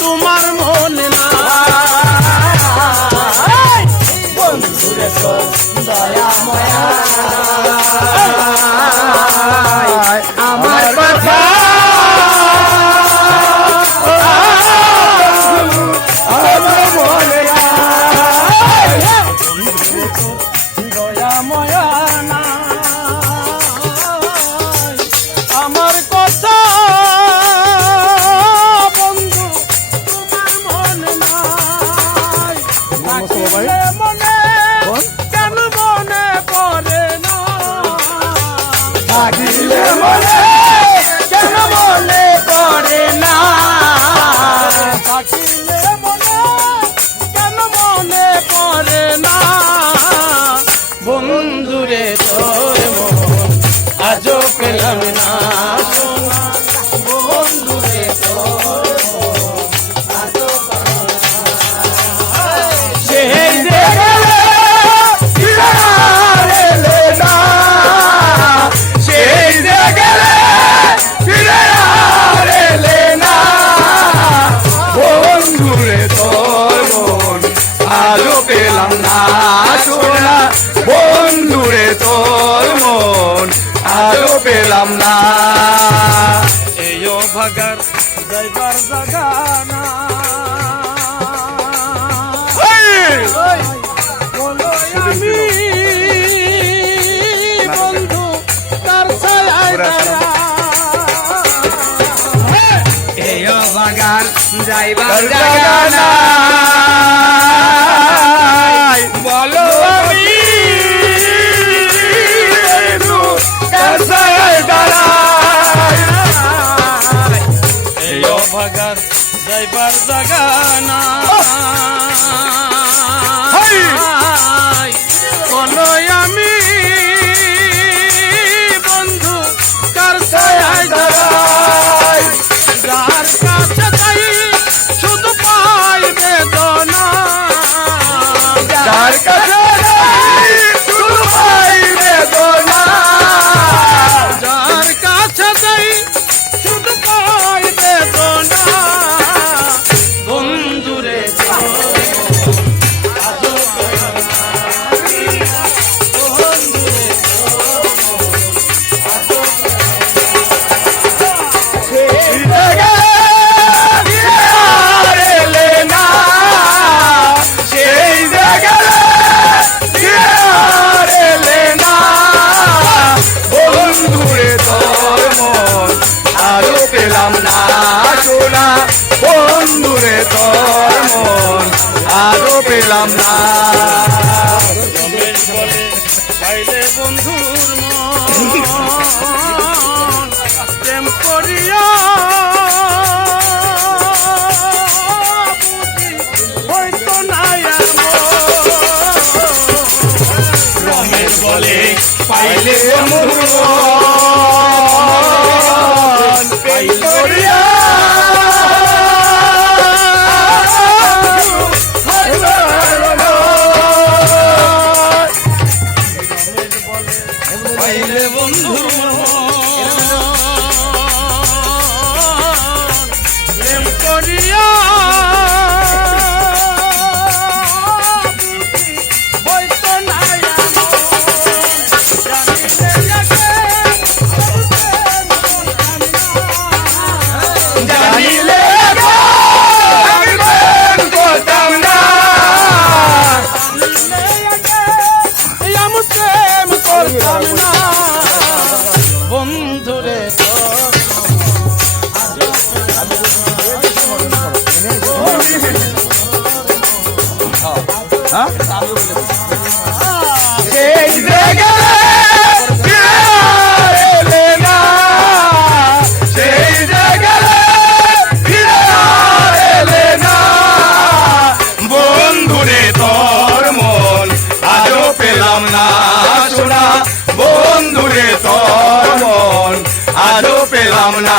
তোমার মনে না বন্ধুরে তো দয়া ময়া আমার কথা বন্ধুরে তোর মন আজও পেলাম না সোনা বন্ধুরে তোর মন আজও পেলাম না সেই যে গেলে ফিরে আর এলে না সেই যে গেলে ফিরে আর এলে না বন্ধুরে তোর মন আজও পেলাম না সোনা বন্ধুরে তোর মন আজও পেলাম না এই ভাগার যাইবার জায়গা না বলো আমি বন্ধু তার ছায়ায় দাঁড়া এই ভাগার যাইবার জায়গা না বলো আমি ভাগার যাইবার জায়গা না বলো আমি বন্ধু কার ছায়ায় দাঁড়াই যার কাছে যাই শুধু পাই বেদনা যার কাছে যাই শুধু পাই বেদনা যার কাছে যাই শুধু পাই বেদনা বন্ধুরে বন্ধুরে তোর মন আরো পেলাম না রমেশ বলে পাইলে বন্ধুর মন প্রেম করিয়া হয়তো নাই রমেশ বলে পাইলে বন্ধুর মন প্রেম করিয়া বন্ধুরে তোর মন আজও পেলাম না সোনা বন্ধুরে তোর মন আজও পেলাম না।